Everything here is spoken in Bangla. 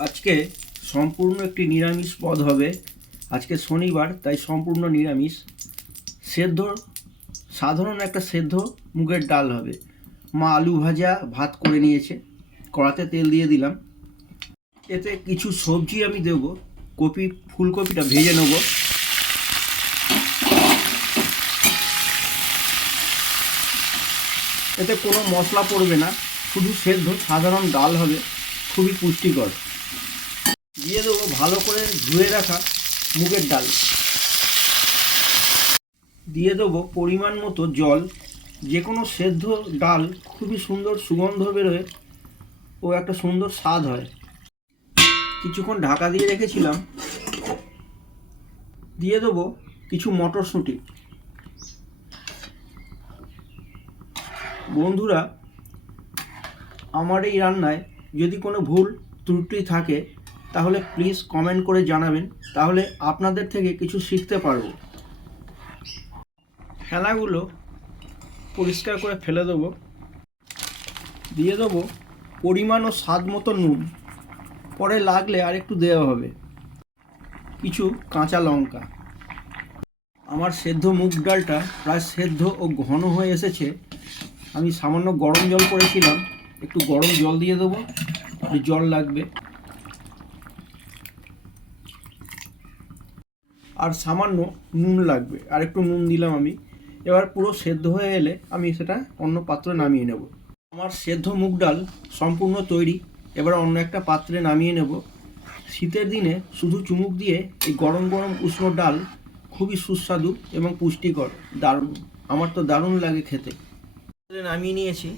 আজকে সম্পূর্ণ একটি নিরামিষ পদ হবে। আজকে শনিবার, তাই সম্পূর্ণ নিরামিষ। সেদ্ধ, সাধারণ একটা সেদ্ধ মুগের ডাল হবে। মা আলু ভাজা, ভাত করে নিয়েছে। কড়াতে তেল দিয়ে দিলাম। এতে কিছু সবজি আমি দেবো। কপি, ফুলকপিটা ভেজে নেব। এতে কোনো মশলা পড়বে না। শুধু সেদ্ধ, সাধারণ ডাল হবে। খুবই পুষ্টিকর। দিয়ে দেবো ভালো করে ধুয়ে রাখা মুগের ডাল। দিয়ে দেবো পরিমাণ মতো জল। যে কোনো সেদ্ধ ডাল খুবই সুন্দর সুগন্ধ বেরোয় ও একটা সুন্দর স্বাদ হয়। কিছুক্ষণ ঢাকা দিয়ে রেখেছিলাম। দিয়ে দেবো কিছু মটরশুঁটি। বন্ধুরা, আমার এই রান্নায় যদি কোনো ভুল ত্রুটি থাকে তাহলে প্লিজ কমেন্ট করে জানাবেন, তাহলে আপনাদের থেকে কিছু শিখতে পারব। খেলাগুলো পরিষ্কার করে ফেলে দেবো। দিয়ে দেবো পরিমাণ ও স্বাদ মতো নুন। পরে লাগলে আর একটু দেওয়া হবে। কিছু কাঁচা লঙ্কা। আমার সেদ্ধ মুগ ডালটা প্রায় সেদ্ধ ও ঘন হয়ে এসেছে। আমি সামান্য গরম জল করেছিলাম। একটু গরম জল দিয়ে দেবো জল লাগবে। আর সামান্য নুন লাগবে। আর একটু নুন দিলাম আমি। এবার পুরো সেদ্ধ হয়ে এলে আমি সেটা অন্য পাত্রে নামিয়ে নেব। আমার সেদ্ধ মুগ ডাল সম্পূর্ণ তৈরি। এবার অন্য একটা পাত্রে নামিয়ে নেব। শীতের দিনে শুধু চুমুক দিয়ে এই গরম গরম উষ্ণ ডাল খুবই সুস্বাদু এবং পুষ্টিকর, দারুণ। আমার তো দারুণ লাগে খেতে। নামিয়ে নিয়েছি।